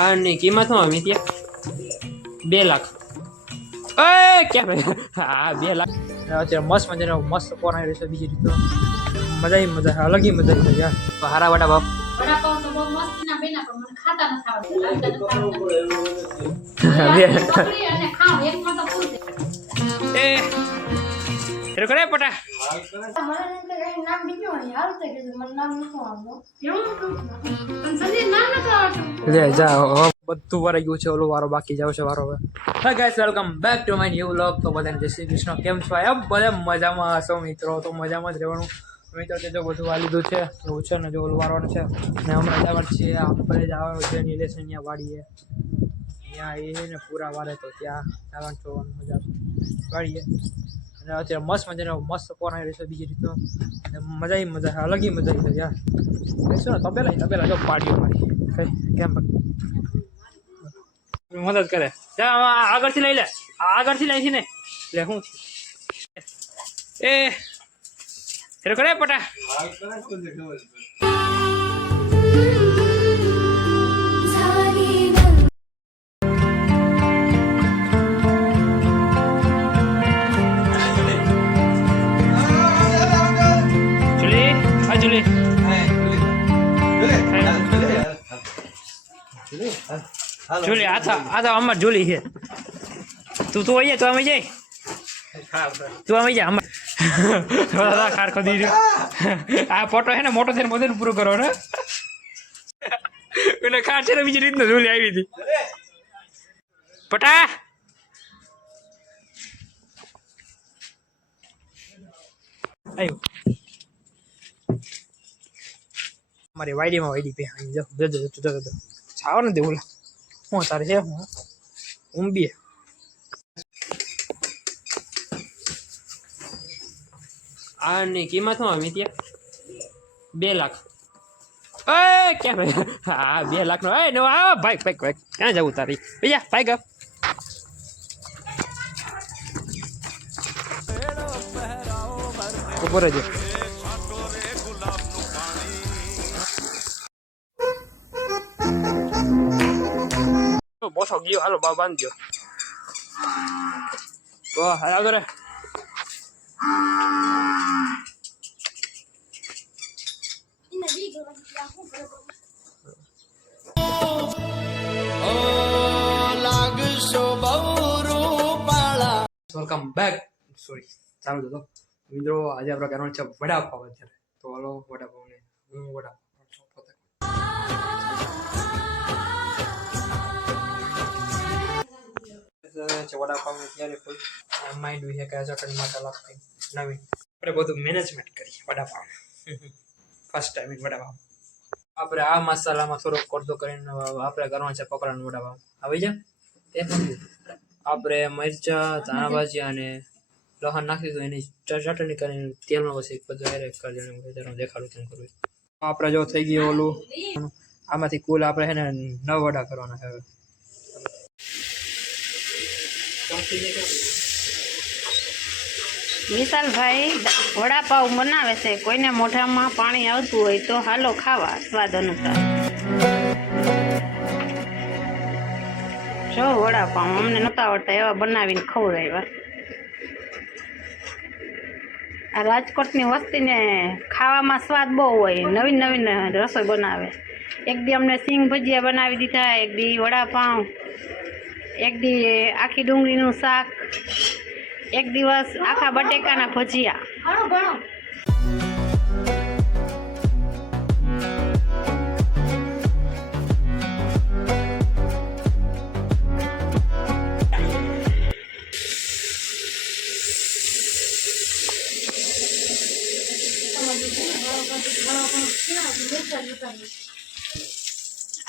આની કિંમત શું આવી ત્યાં બે લાખ. એ ક્યાં ભાઈ? હા બે લાખ. અત્યારે મસ્ત મજાનો મસ્ત ફોન આવી રહ્યો છે બીજી રીતે મજા ઈ મજા અલગ હી મજા છે યાર. હારા વાટા બાપ. વડાપાવ તો બહુ મસ્તીના બન્યા પણ મને ખાતા નથી પટા જા હવે બધું વરાઈ ગયું છે ઓલો વારો બાકી જાવ છે વારો હવે. હા guys welcome back to my new vlog તો બધાને જય શ્રી કૃષ્ણ. કેમ છો? એમ બધા મજામાં હશો મિત્રો. તો મજામાં જ રહેવાનું. મિત્રો તે જો બધું આ લીધું છે એવું છે ને જો ઓલું વારવાનું છે. ને હમણાં જવાનું છે આપણે જવાનું છે નિલેશ અહીંયા વાડીએ. ત્યાં એ ને પૂરા વારે તો ત્યાં જવાનું જોવાનું મજા આવશે. વાડીએ. અને અત્યારે મસ્ત મજાનો, મસ્ત ફોન આવી છે બીજી રીતનો. અને મજા આવી મજા અલગ મજા આવી યાર. શું ને તબેલા તબેલા જો પાડ્યો મારી. કઈ, કેમ મદદ કરે. જા આગળથી લઈ લે. આગળથી લઈ છે ને લે, હું? એ કરે પટા. જુલી આ તો આ તો અમાર જુલી છે. તું તું અહીંયા તો અમે જઈ તું અમે જા અમાર થોડા ખાર ખોદી રહ્યો. આ ફોટો છે ને મોટો થઈને બધું પૂરો કરો ને એટલે ખાર છે ને બીજી રીતના ઝૂલી આવી હતી. પટા! આવ્યું મારી વાડીમાં વાડી પે જો જો જો જો. છાવ ને દેવું હું તારે છે, હું ઊંબી. આની કિંમત શું આવી ત્યાં બે લાખ. એ કેમ હા, બે લાખ નો એ, નો, આ, ભાઈ ભાઈ ભાઈ, ક્યાં જવું તારી? ભૈયા, ભાઈ ગયો. ઉપર જ બાંધજો તો હાલા કરે વેલકમ બેક સોરી ચાલુ તો મિત્રો, આજે આપણે કરવાનું છે વડાપાવ અત્યારે. તો હાલો વડાપાવ ને હું વડાપાવ. છે વડાપાવ ત્યારે કોઈ માઇન્ડ વિશે કે અજકડી માટે કંઈ નવી. આપણે બધું મેનેજમેન્ટ કરીએ વડાપાવ. First time vada pav. આપણે આ મસાલામાં થોડોક કરતો કરીને આપણે કરવાનું છે પકોડાનું વડાપાવ. આવી જાય એ આપણે મરચા ધાણાભાજી અને લસણ નાખી દીધું. એની ચટણી કરીને તેલમાં પછી બધું એરે કરી દેખાડું તેમ કરવું આપણે જો થઈ ગયું ઓલું. આમાંથી કુલ આપણે છે ને નવ વડા કરવાના હવે. વિશાલભાઈ, વડાપાવ બનાવે છે. કોઈને મોઢામાં પાણી આવતું હોય તો હાલો ખાવા, સ્વાદ અનુસાર. જો વડાપાવ, અમને નતા આવડતા એવા બનાવીને ખવડાવ્યા. આ રાજકોટની વસ્તીને ખાવામાં સ્વાદ બહુ હોય. નવીન નવીન રસોઈ બનાવે. એક દી અમને સિંગ ભજીયા બનાવી દીધા, એક દી વડાપાવ. એક દી આખી ડુંગળીનું શાક એક દિવસ આખા બટેકાના ભજીયા.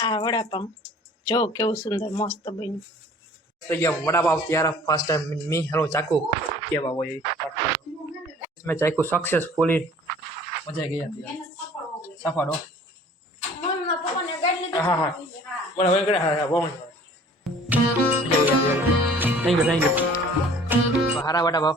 આ વડાપાઉં. જો કેવું સુંદર મસ્ત બન્યું. થઈ ગયા વડાપાવ ત્યારે ફર્સ્ટ ટાઈમ મી હેલો ચાકુ કેવા હોય. મેં ચાકુ સક્સેસફુલી મજા ગયા સફાડો હા હા હવે હા હા, બહુ થેન્ક યુ થેન્ક યુ હારા વડાપાવ.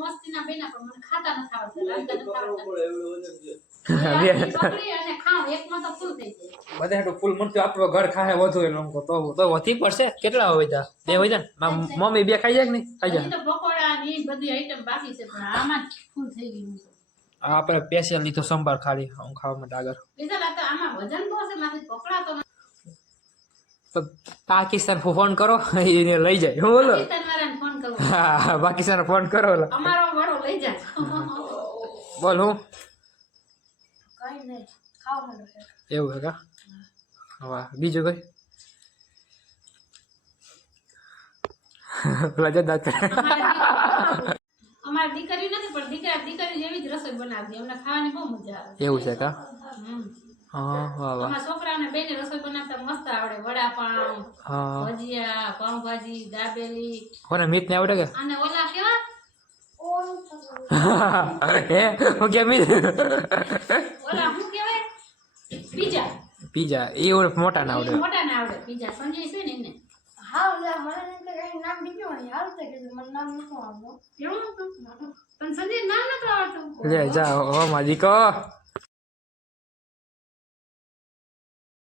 મસ્તીના બન્યા પણ મને ખાતા નથી આવડતા લાવતા નથી આવડતા. આટલી પકડી અને ખાવ એકમાં તો ફૂલ થઈ જાય. બધા હાટુ ફૂલ મળતું આપણું ઘર ખાહે વધુ તો તો વધી પડશે. કેટલા હોય તા? બે હોય તા મમ્મી બે ખાઈ જાય કે નહીં? ખાઈ જાય. તો પકોડા ને ઈ બધી આઈટમ બાકી છે પણ આમાં જ ફૂલ થઈ ગયું છે. આ આપણે સ્પેશિયલ લીધો સંભાર ખાલી હું ખાવા માટે આગળ. બીજા લાગતા આમાં વજન બહુ છે માથે પકડા તો તો પાકિસ્તાન ફોન કરો એને લઈ જાય. હું બોલો? હા પાકિસ્તાન ફોન કરો. અમારો વડો લઈ જા બોલ હું? કઈ નહીં ખાવા માંડો એવું છે કા? વાહ બીજું કઈ? જતા કરે. અમારી દીકરી નથી પણ દીકરા દીકરી જેવી જ રસોઈ બનાવતી અમને ખાવાની બહુ મજા આવે. એવું છે કા? બેને રસોઈ બનાવતા મસ્ત આવડે. વડાપાઉં ભજીયા પાઉંભાજી દાબેલી. કોને મીટ ને આવડે કે? અને ઓલા કેવા? હે? હું કેમ મીટ ઓલા શું કહેવાય પીઝા. પીઝા. એ મોટા ના આવડે. મોટા ને આવડે. પીઝા. સંજય છે ને એને? નતું? સંજય નામ નતો આવડતું? લે જા ઓ મારી દીકો